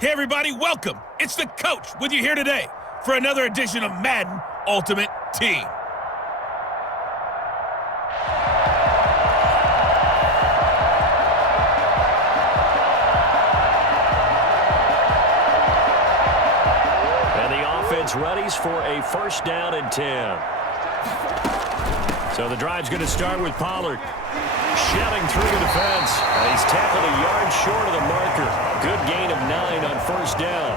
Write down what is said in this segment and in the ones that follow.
Hey everybody, welcome. It's the coach with you here today for another edition of Madden Ultimate Team. And the offense readies for a first down and 10. So the drive's going to start with Pollard. Shelling through the defense. And he's tackled a yard short of the marker. Good gain of 9 on first down.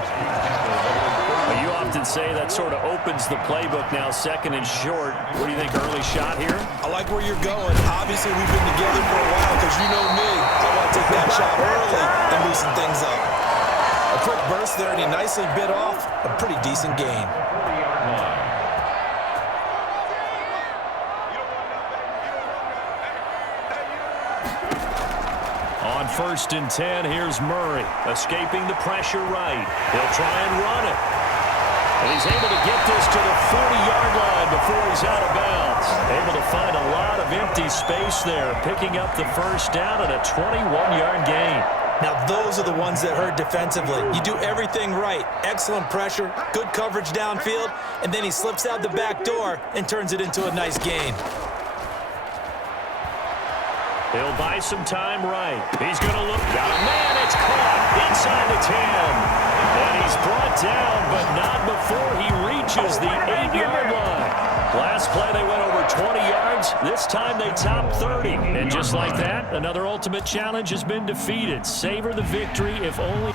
Well, you often say that sort of opens the playbook now, second and short. What do you think, early shot here? I like where you're going. Obviously, we've been together for a while because you know me. I want to take that shot early and loosen things up. A quick burst there, and he nicely bit off a pretty decent gain. On first and 10, here's Murray, escaping the pressure right. He'll try and run it. And he's able to get this to the 40-yard line before he's out of bounds. Able to find a lot of empty space there, picking up the first down and a 21-yard gain. Now, those are the ones that hurt defensively. You do everything right. Excellent pressure, good coverage downfield, and then he slips out the back door and turns it into a nice gain. He'll buy some time right. He's going to look. Got a man. It's caught inside the 10. And he's brought down, but not before he reaches the 8-yard line. Last play, they went over 20 yards. This time, they topped 30. And just like that, another ultimate challenge has been defeated. Savor the victory, if only...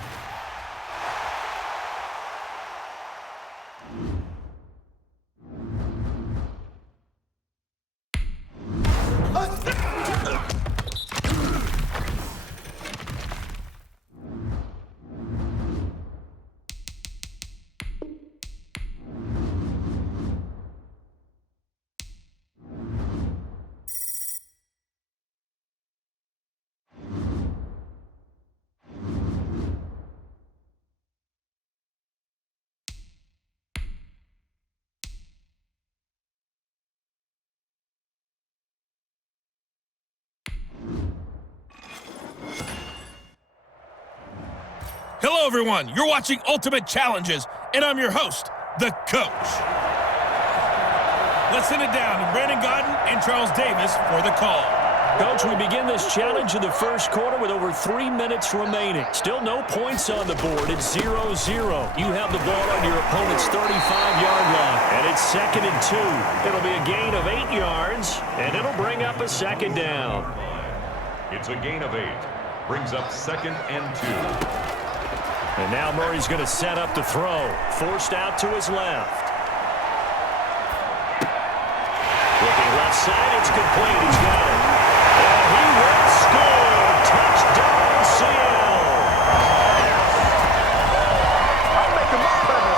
Hello everyone, you're watching Ultimate Challenges, and I'm your host, the coach. Let's send it down to Brandon Godden and Charles Davis for the call. Coach, we begin this challenge in the first quarter with over 3 minutes remaining. Still no points on the board. It's 0-0. You have the ball on your opponent's 35-yard line, and it's 2nd and 2. It'll be a gain of 8 yards, and it'll bring up a second down. It's a gain of 8. Brings up 2nd and 2. And now Murray's going to set up the throw. Forced out to his left. Looking left side, it's complete. He's got it. And he will score. Touchdown, Seattle.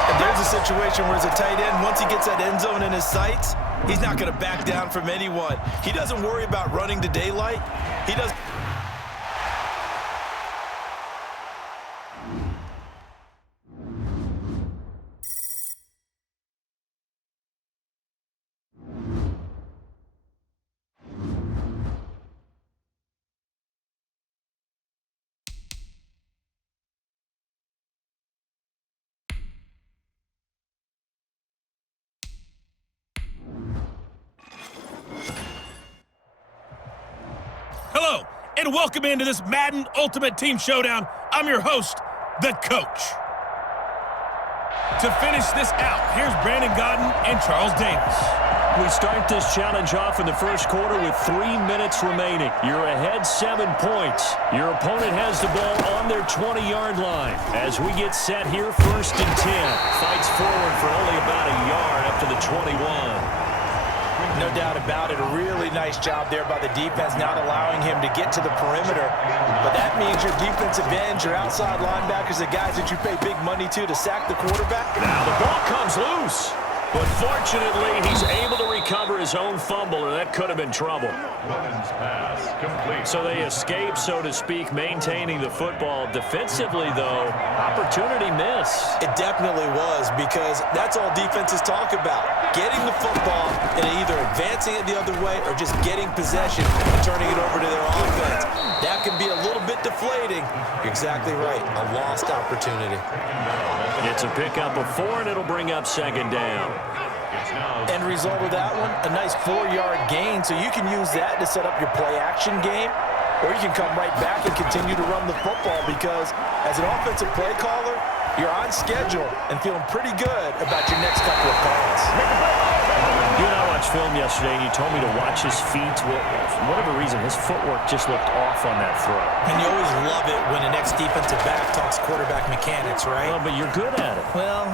And there's a situation where as a tight end, once he gets that end zone in his sights, he's not going to back down from anyone. He doesn't worry about running to daylight. He doesn't. Hello, and welcome into this Madden Ultimate Team Showdown. I'm your host, the coach. To finish this out, here's Brandon Godden and Charles Davis. We start this challenge off in the first quarter with 3 minutes remaining. You're ahead 7 points. Your opponent has the ball on their 20-yard line. As we get set here, 1st and 10. Fights forward for only about a yard up to the 21. No doubt about it. A really nice job there by the defense, not allowing him to get to the perimeter. But that means your defensive ends, your outside linebackers, the guys that you pay big money to sack the quarterback. Now the ball comes loose. But fortunately, he's able to recover his own fumble, and that could have been trouble. Pass complete. So they escape, so to speak, maintaining the football. Defensively, though, opportunity missed. It definitely was, because that's all defenses talk about. Getting the football and either advancing it the other way or just getting possession and turning it over to their offense. That can be a little bit deflating. You're exactly right. A lost opportunity. It's a pickup of 4, and it'll bring up second down. End result of that one, a nice 4-yard gain, so you can use that to set up your play-action game, or you can come right back and continue to run the football because as an offensive play caller, you're on schedule and feeling pretty good about your next couple of calls. You and I watched film yesterday, and you told me to watch his feet. Well, for whatever reason, his footwork just looked off on that throw. And you always love it when an ex-defensive back talks quarterback mechanics, right? Well, but you're good at it. Well,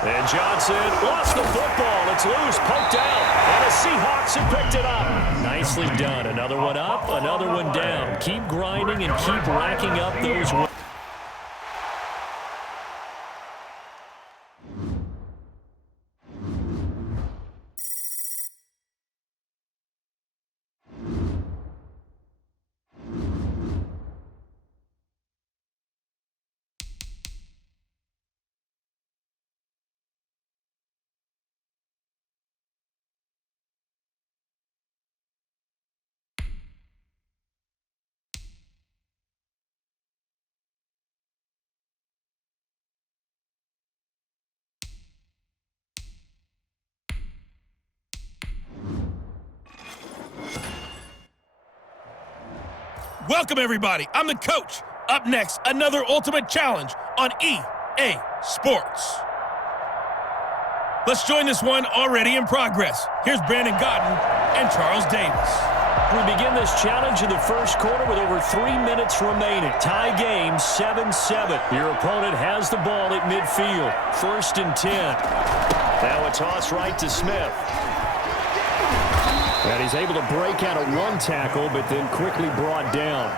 And Johnson lost the football. It's loose, poked out, and the Seahawks have picked it up. Nicely done. Another one up, another one down. Keep grinding and keep racking up those wins. Welcome, everybody. I'm the coach. Up next, another Ultimate Challenge on EA Sports. Let's join this one already in progress. Here's Brandon Godden and Charles Davis. We begin this challenge in the first quarter with over 3 minutes remaining. Tie game, 7-7. Your opponent has the ball at midfield. 1st and 10. Now a toss right to Smith. And he's able to break out of one tackle, but then quickly brought down.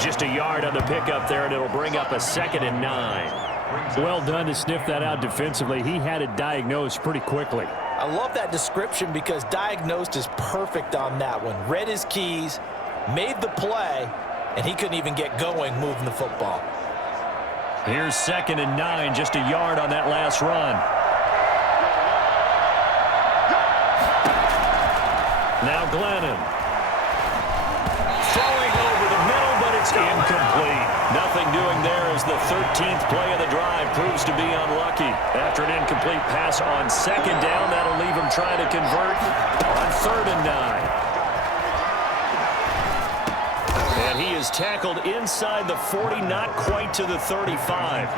Just a yard on the pickup there, and it'll bring up a 2nd and 9. Well done to sniff that out defensively. He had it diagnosed pretty quickly. I love that description because diagnosed is perfect on that one. Read his keys, made the play, and he couldn't even get going moving the football. Here's 2nd and 9, just a yard on that last run. Now Glennon. Throwing over the middle, but it's incomplete. Nothing doing there as the 13th play of the drive proves to be unlucky. After an incomplete pass on 2nd down, that'll leave him trying to convert on 3rd and 9. And he is tackled inside the 40, not quite to the 35.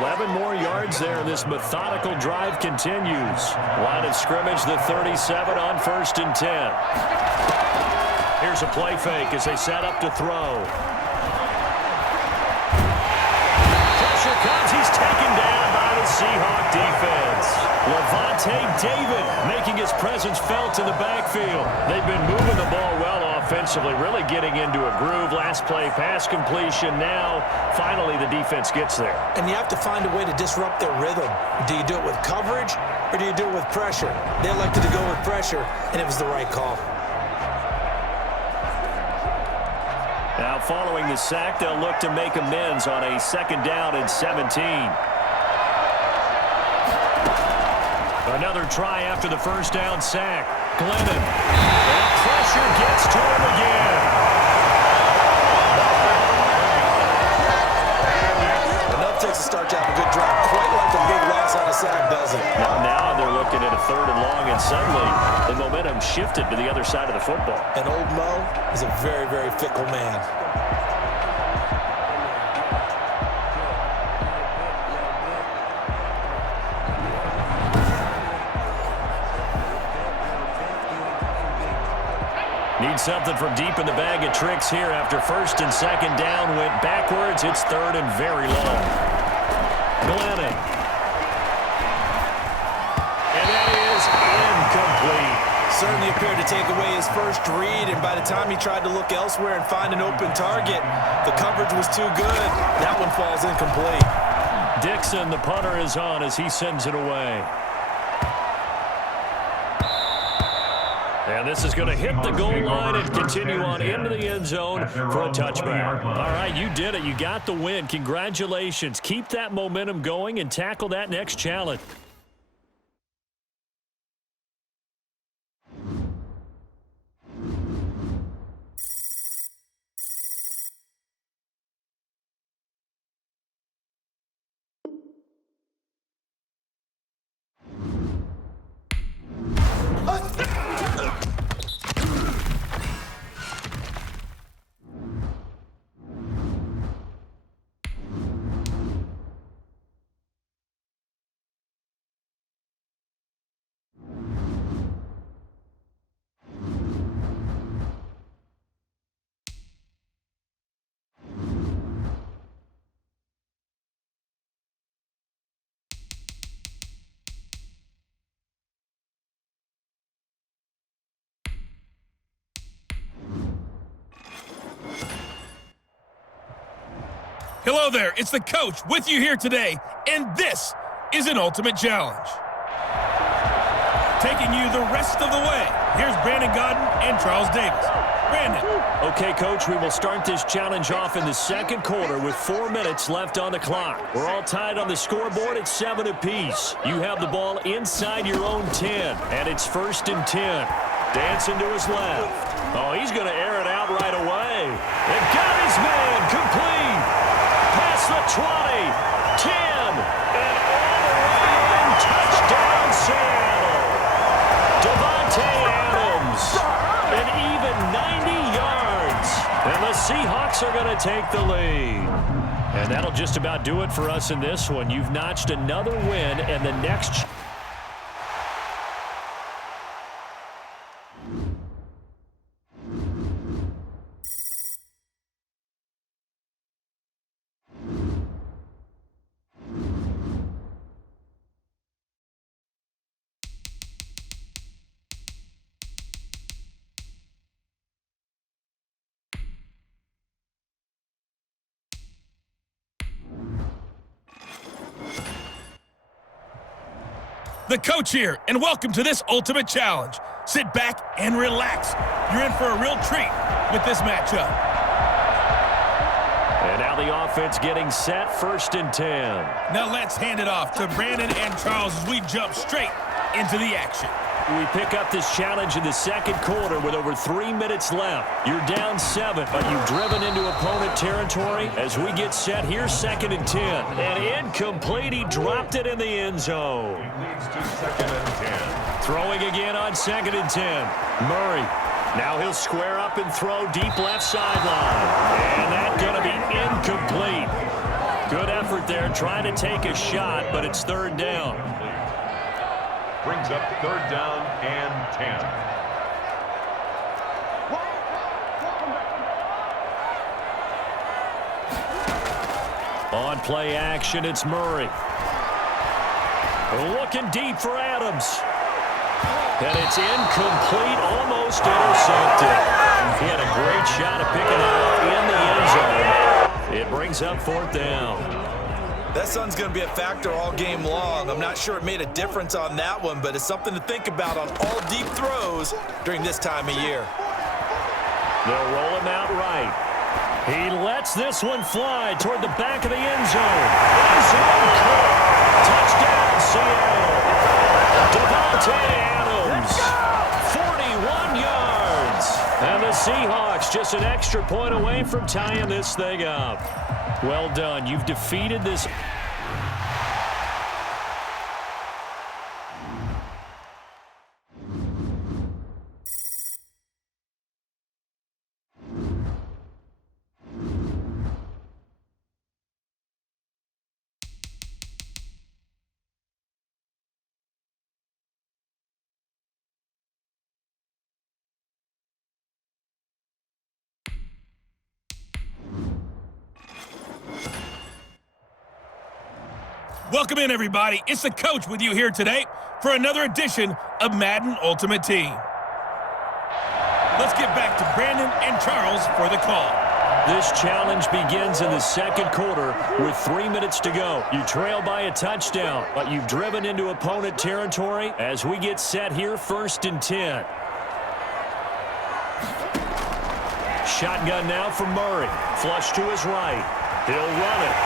11 more yards there. This methodical drive continues. Line of scrimmage, the 37 on 1st and 10. Here's a play fake as they set up to throw. Pressure comes. He's taken down by the Seahawk defense. Levante David making his presence felt in the backfield. They've been moving the ball well offensively, really getting into a groove. Last play, pass completion. Now, finally, the defense gets there. And you have to find a way to disrupt their rhythm. Do you do it with coverage or do you do it with pressure? They elected to go with pressure, and it was the right call. Now, following the sack, they'll look to make amends on a 2nd down and 17. Another try after the 1st down sack. Glennon. And pressure gets to him again. Enough takes to start to have a good drive. Quite like the big loss on a sack, doesn't it? Now they're looking at a 3rd and long, and suddenly the momentum shifted to the other side of the football. And old Mo is a very, very fickle man. Need something from deep in the bag of tricks here after 1st and 2nd down. Went backwards. It's 3rd and very long. Glennon. And that is incomplete. Certainly appeared to take away his first read, and by the time he tried to look elsewhere and find an open target, the coverage was too good. That one falls incomplete. Dixon, the punter, is on as he sends it away. And this is going to hit the goal line and continue on into the end zone for a touchback. All right, you did it. You got the win. Congratulations. Keep that momentum going and tackle that next challenge. Hello there, it's the coach with you here today, and this is an Ultimate Challenge. Taking you the rest of the way, here's Brandon Godden and Charles Davis. Brandon. Okay, Coach, we will start this challenge off in the second quarter with 4 minutes left on the clock. We're all tied on the scoreboard at 7 apiece. You have the ball inside your own 10, and it's 1st and 10. Dancing to his left. Oh, he's going to air it out right away. And got his man complete. Past the 20, 10, and all the way in. Touchdown, Seattle. Devontae Adams. An even 90 yards. And the Seahawks are going to take the lead. And that'll just about do it for us in this one. You've notched another win, and the next... The coach here, and welcome to this Ultimate Challenge. Sit back and relax. You're in for a real treat with this matchup. And now the offense getting set, 1st and 10. Now let's hand it off to Brandon and Charles as we jump straight into the action. We pick up this challenge in the second quarter with over 3 minutes left. You're down 7, but you've driven into opponent territory as we get set here, 2nd and 10. And incomplete, he dropped it in the end zone. He leads to 2nd and 10. Throwing again on 2nd and 10. Murray. Now he'll square up and throw deep left sideline. And that's going to be incomplete. Good effort there, trying to take a shot, but it's 3rd down. Brings up 3rd down and 10. On play action, it's Murray. Looking deep for Adams. And it's incomplete, almost intercepted. He had a great shot at picking it up in the end zone. It brings up 4th down. That sun's going to be a factor all game long. I'm not sure it made a difference on that one, but it's something to think about on all deep throws during this time of year. They'll roll him out right. He lets this one fly toward the back of the end zone. End zone caught. Touchdown, Seattle. Devontae Adams. 41 yards. And the Seahawks just an extra point away from tying this thing up. Well done. You've defeated this. Welcome in, everybody. It's the coach with you here today for another edition of Madden Ultimate Team. Let's get back to Brandon and Charles for the call. This challenge begins in the second quarter with 3 minutes to go. You trail by a touchdown, but you've driven into opponent territory as we get set here, 1st and 10. Shotgun now from Murray. Flush to his right. He'll run it.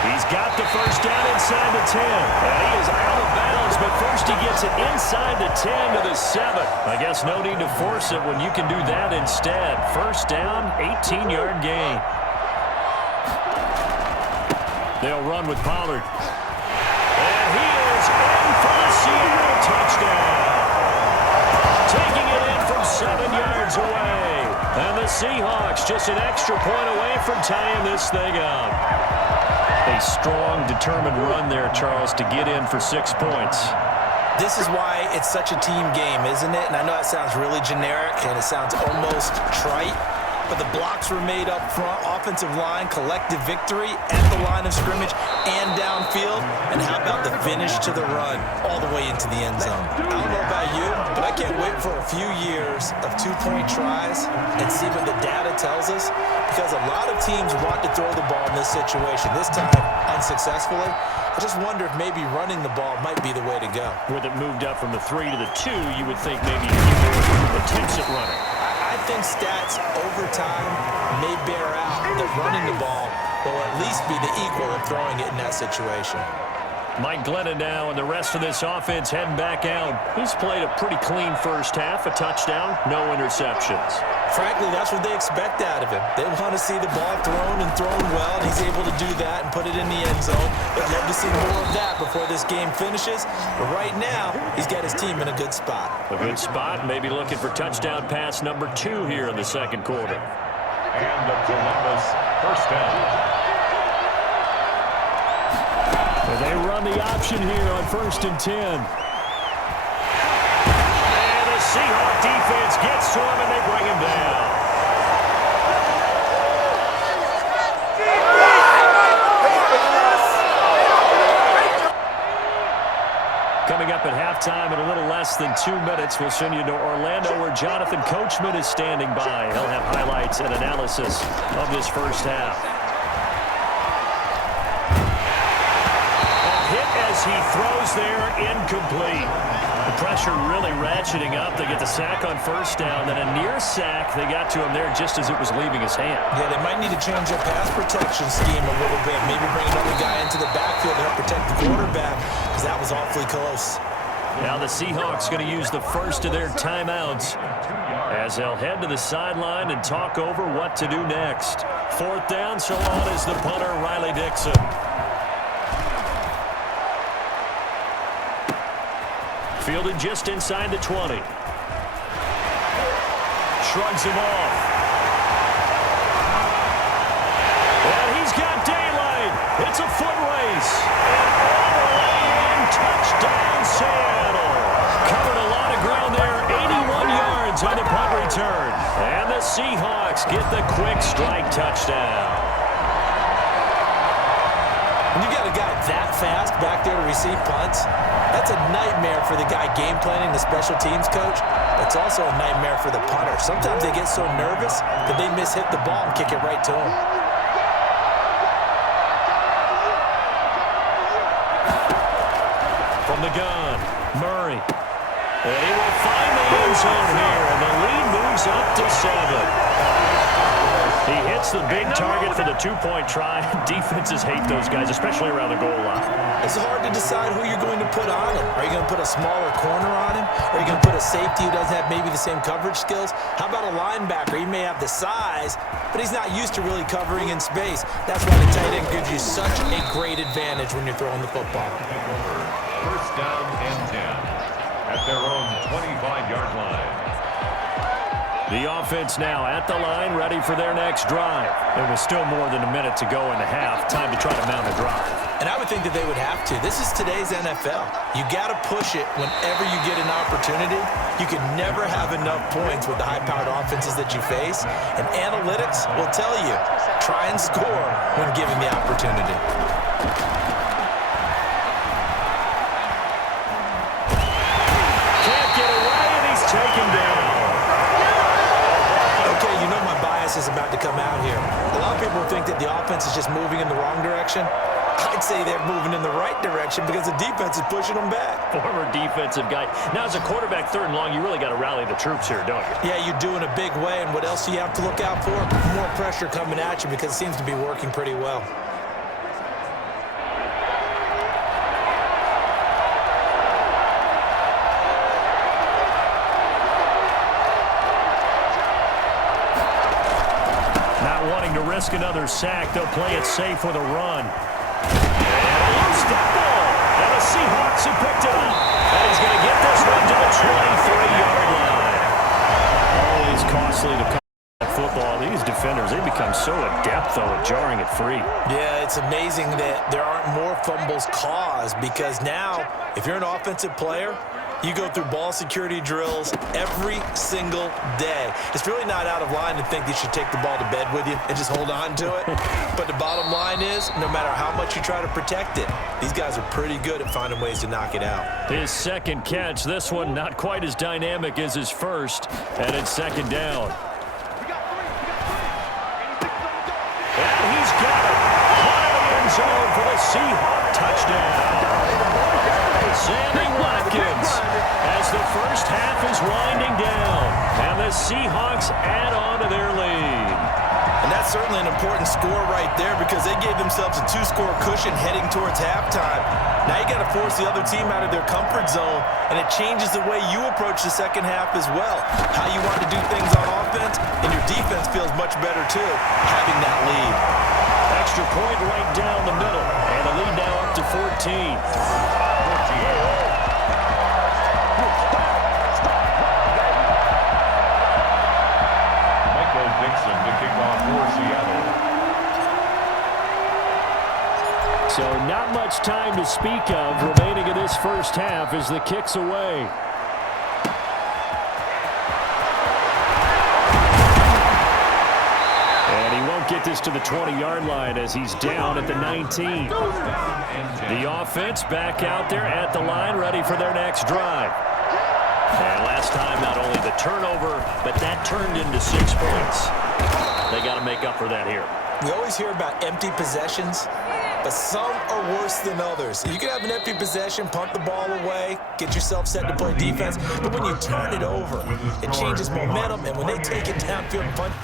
He's got the 1st down inside the 10. And he is out of bounds, but first he gets it inside the 10 to the 7. I guess no need to force it when you can do that instead. 1st down, 18-yard gain. They'll run with Pollard. And he is in for the Seattle touchdown. Taking it in from 7 yards away. And the Seahawks just an extra point away from tying this thing up. A strong, determined run there, Charles, to get in for 6 points. This is why it's such a team game, isn't it? And I know that sounds really generic and it sounds almost trite, but the blocks were made up front. Offensive line, collective victory at the line of scrimmage and downfield. And how about the finish to the run all the way into the end zone? I don't know about you, but I can't wait for a few years of two-point tries and see what the data tells us, because a lot of teams want to throw the ball in this situation, this time unsuccessfully. I just wonder if maybe running the ball might be the way to go. With it moved up from the 3 to the 2, you would think maybe a few more attempts at running. I think stats over time may bear out that running the ball will at least be the equal of throwing it in that situation. Mike Glennon now and the rest of this offense heading back out. He's played a pretty clean first half, a touchdown, no interceptions. Frankly, that's what they expect out of him. They want to see the ball thrown and thrown well, and he's able to do that and put it in the end zone. They'd love to see more of that before this game finishes. But right now, he's got his team in a good spot. A good spot, maybe looking for touchdown pass number 2 here in the second quarter. And the Columbus first down. They run the option here on 1st and 10. And the Seahawk defense gets to him, and they bring him down. Coming up at halftime in a little less than 2 minutes, we'll send you to Orlando, where Jonathan Coachman is standing by. He'll have highlights and analysis of this first half. As he throws there, incomplete. The pressure really ratcheting up. They get the sack on 1st down, then a near sack. They got to him there just as it was leaving his hand. Yeah, they might need to change their pass protection scheme a little bit. Maybe bring another guy into the backfield to help protect the quarterback, because that was awfully close. Now the Seahawks going to use the first of their timeouts as they'll head to the sideline and talk over what to do next. 4th down, so on is the punter, Riley Dixon. Fielded just inside the 20. Shrugs him off. And he's got daylight. It's a foot race. And all the way in, touchdown Seattle. Covered a lot of ground there, 81 yards on the punt return. And the Seahawks get the quick strike touchdown. When you got a guy that fast back there to receive punts, that's a nightmare for the guy game planning, the special teams coach. It's also a nightmare for the punter. Sometimes they get so nervous that they miss-hit the ball and kick it right to him. From the gun, Murray. And he will find the end zone here, and the lead moves up to 7. He hits the big target for the 2-point try. Defenses hate those guys, especially around the goal line. It's hard to decide who you're going to put on him. Are you going to put a smaller corner on him? Are you going to put a safety who doesn't have maybe the same coverage skills? How about a linebacker? He may have the size, but he's not used to really covering in space. That's why the tight end gives you such a great advantage when you're throwing the football. 1st down and 10 at their own 25-yard line. The offense now at the line, ready for their next drive. There was still more than a minute to go in the half. Time to try to mount a drive. And I would think that they would have to. This is today's NFL. You got to push it whenever you get an opportunity. You can never have enough points with the high-powered offenses that you face. And analytics will tell you, try and score when given the opportunity. Can't get away, and he's taken down. Is about to come out here. A lot of people think that the offense is just moving in the wrong direction. I'd say they're moving in the right direction because the defense is pushing them back. Former defensive guy. Now, as a quarterback, 3rd and long, you really got to rally the troops here, don't you? Yeah, you do in a big way. And what else do you have to look out for? More pressure coming at you because it seems to be working pretty well. To risk another sack, they'll play it safe with a run. And a loose ball. And the Seahawks have picked it up. And he's going to get this one to the 23-yard line. Always costly to cover that football. These defenders, they become so adept, though, at jarring it free. Yeah, it's amazing that there aren't more fumbles caused, because now, if you're an offensive player, You go through ball security drills every single day. It's really not out of line to think you should take the ball to bed with you and just hold on to it. But the bottom line is, no matter how much you try to protect it, these guys are pretty good at finding ways to knock it out. His second catch, this one not quite as dynamic as his first, and it's second down. And he's got it. High end zone for the Seahawks touchdown. Sammy Watkins as the first half is winding down, and the Seahawks add on to their lead. And that's certainly an important score right there because they gave themselves a 2-score cushion heading towards halftime. Now you got to force the other team out of their comfort zone, and it changes the way you approach the second half as well. How you want to do things on offense, and your defense feels much better too, having that lead. Extra point right down the middle, and the lead now up to 14. So not much time to speak of remaining in this first half as the kick's away. And he won't get this to the 20-yard line as he's down at the 19. The offense back out there at the line, ready for their next drive. And last time, not only the turnover, but that turned into 6 points. They got to make up for that here. We always hear about empty possessions, but some are worse than others. You can have an empty possession, punt the ball away, get yourself set to play defense, but when you turn it over, it changes momentum, and when they take it downfield and punt.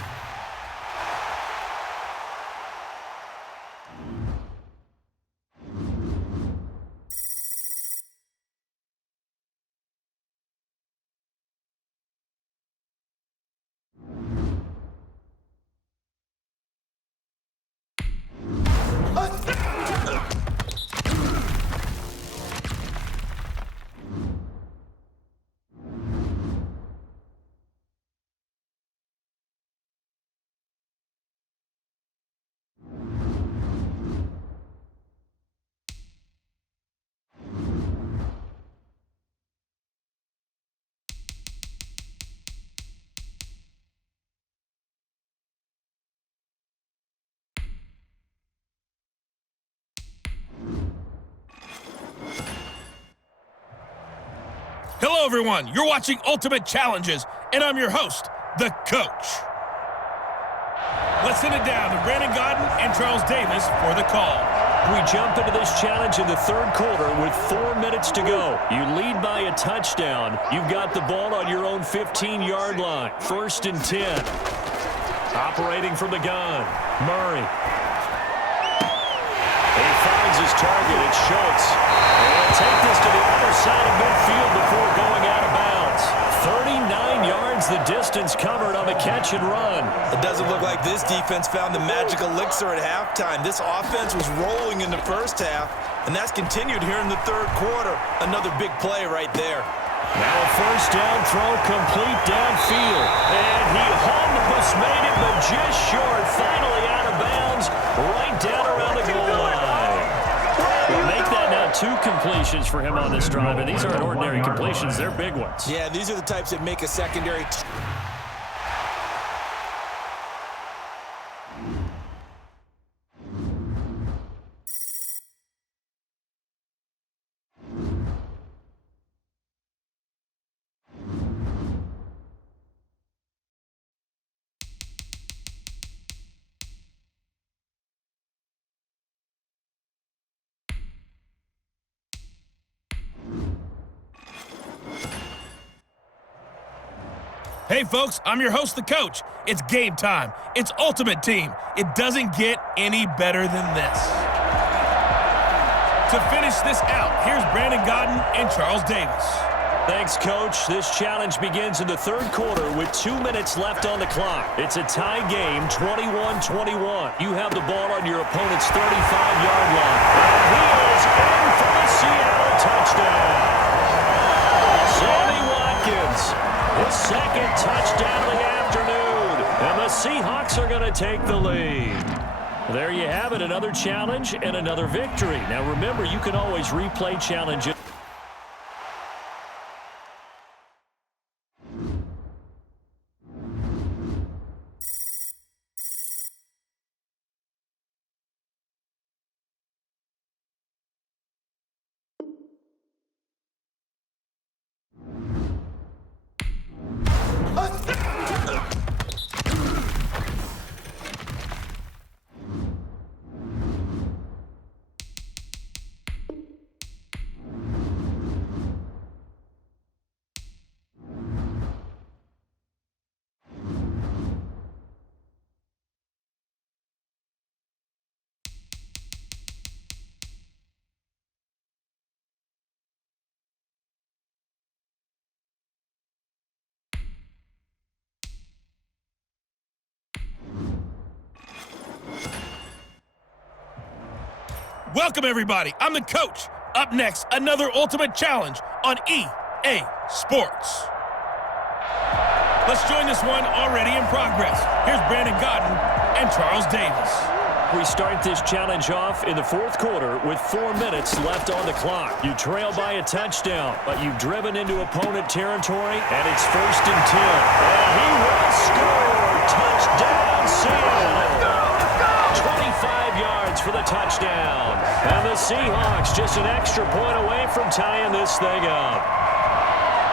Hello, everyone. You're watching Ultimate Challenges, and I'm your host, the Coach. Let's send it down to Brandon Godden and Charles Davis for the call. We jump into this challenge in the third quarter with 4 minutes to go. You lead by a touchdown. You've got the ball on your own 15-yard line. 1st and 10. Operating from the gun, Murray. He finds his target. It's Schultz. And he'll take this to the other side of midfield before going out of bounds. 39 yards the distance covered on the catch and run. It doesn't look like this defense found the magic elixir at halftime. This offense was rolling in the first half, and that's continued here in the third quarter. Another big play right there. Now a first down throw complete downfield. And he almost made it, but just short. Finally out of bounds, right down around the goal line. We'll make that now 2 completions for him on this drive, and these aren't ordinary completions. They're big ones. Yeah, these are the types that make a secondary. Hey, folks, I'm your host, the Coach. It's game time. It's Ultimate Team. It doesn't get any better than this. To finish this out, here's Brandon Godden and Charles Davis. Thanks, Coach. This challenge begins in the third quarter with 2 minutes left on the clock. It's a tie game, 21-21. You have the ball on your opponent's 35-yard line. And he is in for the Seattle touchdown. Sammy Watkins. His second touchdown of the afternoon. And the Seahawks are going to take the lead. There you have it, another challenge and another victory. Now remember, you can always replay challenges. Welcome, everybody. I'm the coach. Up next, another Ultimate Challenge on EA Sports. Let's join this one already in progress. Here's Brandon Godden and Charles Davis. We start this challenge off in the fourth quarter with 4 minutes left on the clock. You trail by a touchdown, but you've driven into opponent territory, and it's 1st and 10. And he will score. Touchdown, Seattle. 25 yards for the touchdown. And the Seahawks just an extra point away from tying this thing up.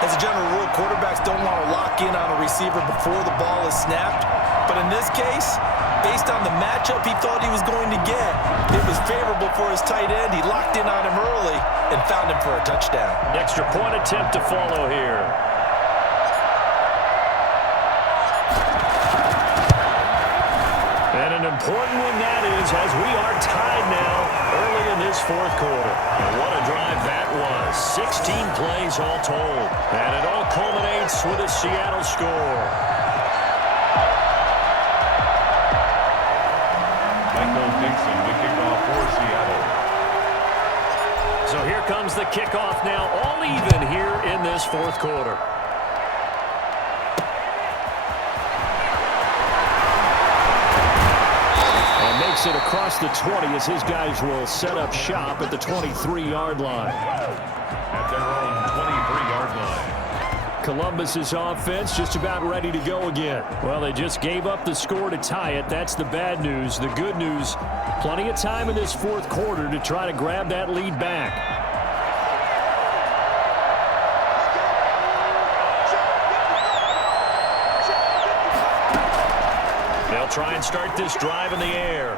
As a general rule, quarterbacks don't want to lock in on a receiver before the ball is snapped. But in this case, based on the matchup he thought he was going to get, it was favorable for his tight end. He locked in on him early and found him for a touchdown. Extra point attempt to follow here. And an important one that is, as we are tied now early in this fourth quarter. And what a drive that was. 16 plays all told. And it all culminates with a Seattle score. Dixon, the kickoff for Seattle. So here comes the kickoff now, all even here in this fourth quarter. And makes it across the 20 as his guys will set up shop at the 23-yard line. At their own 23-yard line. Columbus's offense just about ready to go again. Well, they just gave up the score to tie it. That's the bad news. The good news, plenty of time in this fourth quarter to try to grab that lead back. They'll try and start this drive in the air.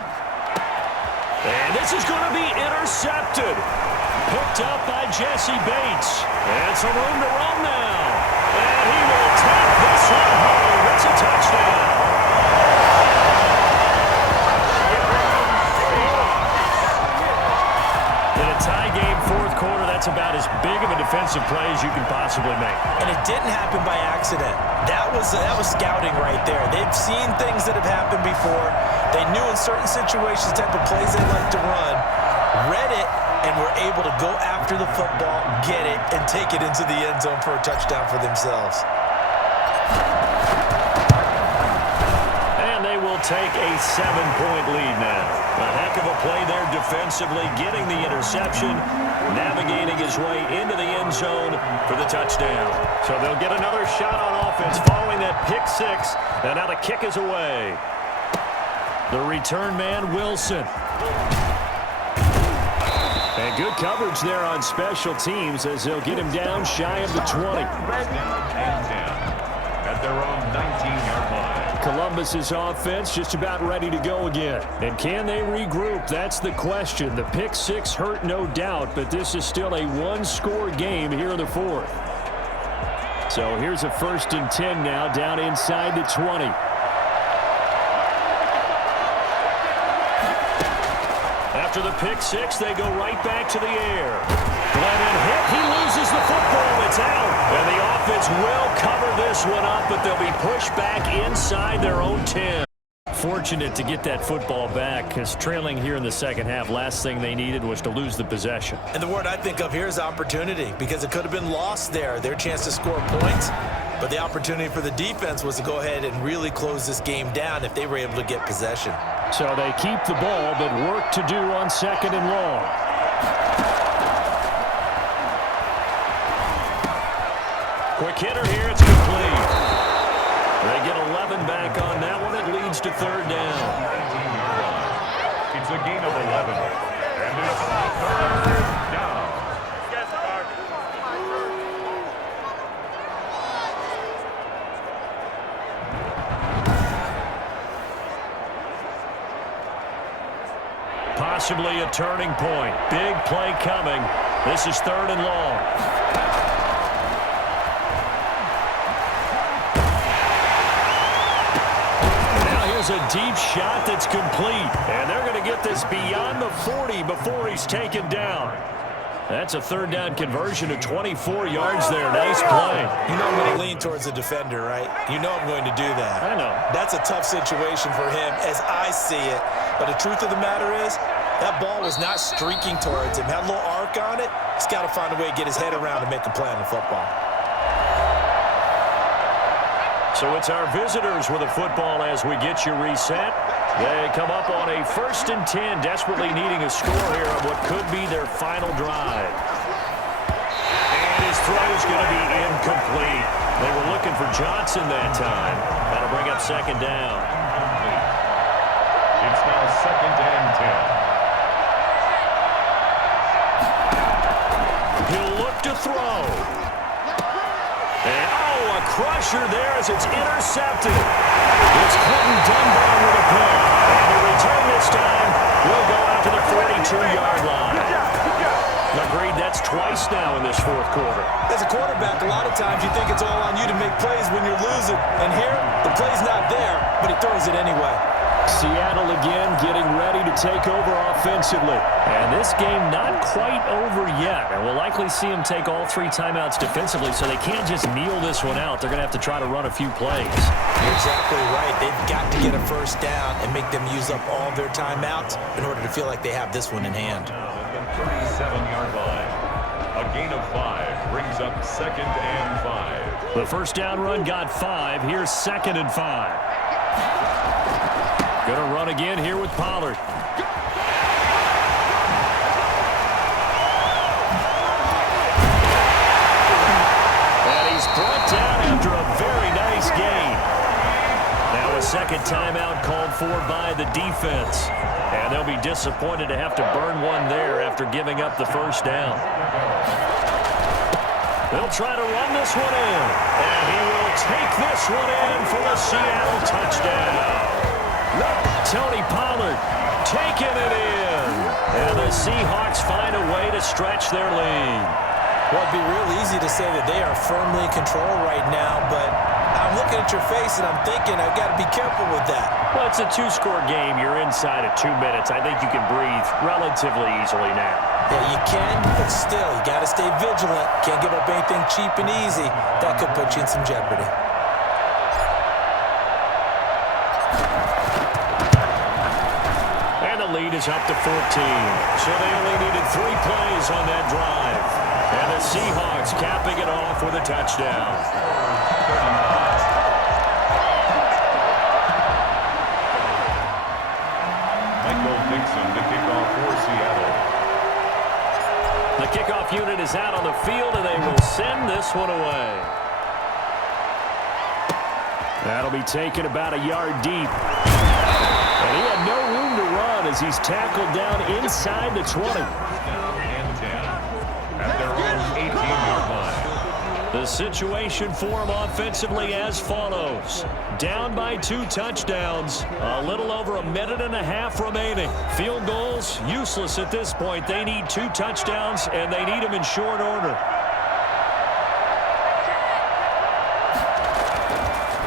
And this is going to be intercepted. Picked up by Jesse Bates. And some room to run now. And he will take this one home. It's a touchdown. In a tie game, fourth quarter, that's about as big of a defensive play as you can possibly make. And it didn't happen by accident. That was scouting right there. They've seen things that have happened before. They knew in certain situations the type of plays they like to run. Read it. And were able to go after the football, get it, and take it into the end zone for a touchdown for themselves. And they will take a 7-point lead now. A heck of a play there defensively, getting the interception, navigating his way into the end zone for the touchdown. So they'll get another shot on offense following that pick six, and now the kick is away. The return man, Wilson. And good coverage there on special teams as they'll get him down shy of the 20. First down and 10 at their own 19-yard line. Columbus's offense just about ready to go again. And can they regroup? That's the question. The pick six hurt, no doubt, but this is still a one-score game here in the fourth. So here's a 1st and 10 now down inside the 20. After the pick six, they go right back to the air. Glennon hit. He loses the football. It's out. And the offense will cover this one up, but they'll be pushed back inside their own 10. Fortunate to get that football back because trailing here in the second half, last thing they needed was to lose the possession. And the word I think of here is opportunity because it could have been lost there, their chance to score points. But the opportunity for the defense was to go ahead and really close this game down if they were able to get possession. So they keep the ball, but work to do on 2nd and long. Quick hitter here, it's complete. They get 11 back on that one. It leads to 3rd down. It's a gain of 11. And it's 3rd down. Possibly a turning point. Big play coming. This is 3rd and long. Now here's a deep shot that's complete. And they're going to get this beyond the 40 before he's taken down. That's a 3rd down conversion of 24 yards there. Nice play. You know I'm going to lean towards the defender, right? You know I'm going to do that. I know. That's a tough situation for him as I see it. But the truth of the matter is, That ball was not streaking towards him. Had a little arc on it. He's got to find a way to get his head around and make a play on the football. So it's our visitors with a football as we get you reset. They come up on a 1st and 10, desperately needing a score here on what could be their final drive. And his throw is going to be incomplete. They were looking for Johnson that time. That'll bring up 2nd down. It's now 2nd and 10. He'll look to throw. And, oh, a crusher there as it's intercepted. It's Clinton Dunbar with a pick. And the return this time will go out to the 42-yard line. Agreed, that's twice now in this 4th quarter. As a quarterback, a lot of times you think it's all on you to make plays when you're losing. And here, the play's not there, but he throws it anyway. Seattle again getting ready to take over offensively. And this game not quite over yet. And we'll likely see them take all 3 timeouts defensively, so they can't just kneel this one out. They're going to have to try to run a few plays. You're exactly right. They've got to get a 1st down and make them use up all their timeouts in order to feel like they have this one in hand. 37-yard line. A gain of 5 brings up 2nd and 5. The 1st down run got 5. Here's 2nd and 5. Going to run again here with Pollard. And he's brought down after a very nice gain. Now a 2nd timeout called for by the defense. And they'll be disappointed to have to burn one there after giving up the 1st down. They'll try to run this one in. And he will take this one in for a Seattle touchdown. Tony Pollard taking it in. And the Seahawks find a way to stretch their lead. Well, it'd be real easy to say that they are firmly in control right now, but I'm looking at your face and I'm thinking I've got to be careful with that. Well, it's a 2-score game. You're inside of 2 minutes. I think you can breathe relatively easily now. Yeah, you can, but still, you got to stay vigilant. Can't give up anything cheap and easy. That could put you in some jeopardy. And the lead is up to 14. So they only needed 3 plays on that drive. And the Seahawks capping it off with a touchdown. Dixon, the kickoff for Seattle. The kickoff unit is out on the field, and they will send this one away. That'll be taken about a yard deep. And he had no room to run as he's tackled down inside the 20. Down and 10 at their own 18-yard line. The situation for him offensively as follows. Down by 2 touchdowns. A little over a minute and a half remaining. Field goals, useless at this point. They need 2 touchdowns, and they need them in short order.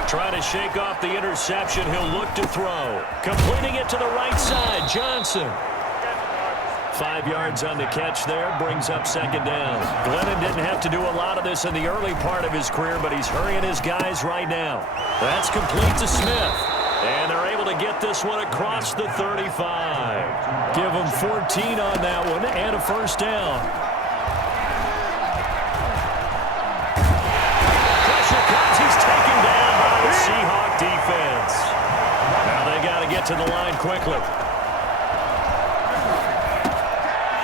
Trying to shake off the interception. He'll look to throw. Completing it to the right side. Johnson. 5 yards on the catch there, brings up 2nd down. Glennon didn't have to do a lot of this in the early part of his career, but he's hurrying his guys right now. That's complete to Smith. And they're able to get this one across the 35. Give them 14 on that one and a 1st down. Pressure comes. He's taken down by the Seahawk defense. Now they got to get to the line quickly.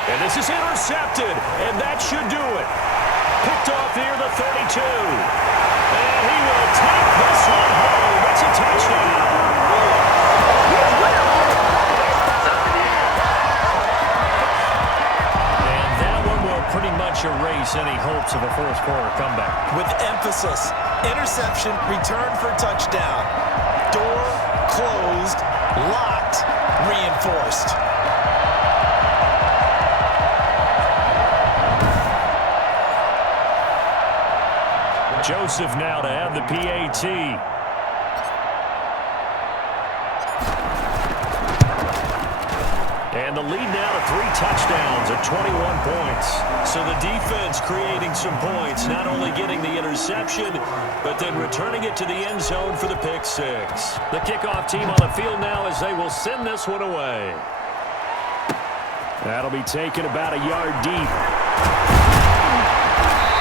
And this is intercepted, and that should do it. Picked off near the 32. And he will take this one home. It's a touchdown. And that one will pretty much erase any hopes of a 4th quarter comeback. With emphasis, interception, return for touchdown. Door closed, locked, reinforced. Joseph now to have the PAT. And the lead now to 3 touchdowns at 21 points. So the defense creating some points, not only getting the interception, but then returning it to the end zone for the pick 6. The kickoff team on the field now as they will send this one away. That'll be taken about a yard deep.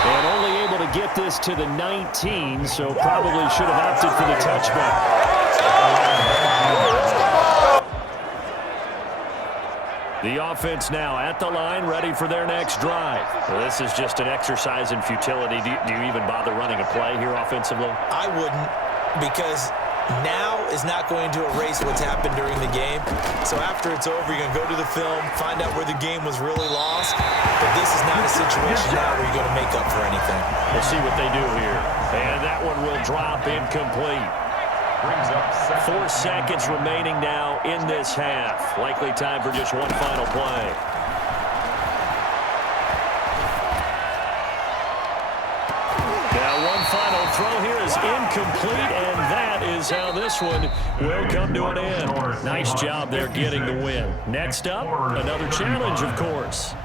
And only able to get this to the 19, so probably should have opted for the touchback. The offense now at the line, ready for their next drive. Well, this is just an exercise in futility. Do you even bother running a play here offensively? I wouldn't, because now is not going to erase what's happened during the game. So after it's over, you're going to go to the film, find out where the game was really lost. But this is not a situation now where you're going to make up for anything. We'll see what they do here. And that one will drop incomplete. 4 seconds remaining now in this half. Likely time for just one final play. Now one final throw here is incomplete, and that is how this one will come to an end. Nice job there getting the win. Next up, another challenge, of course.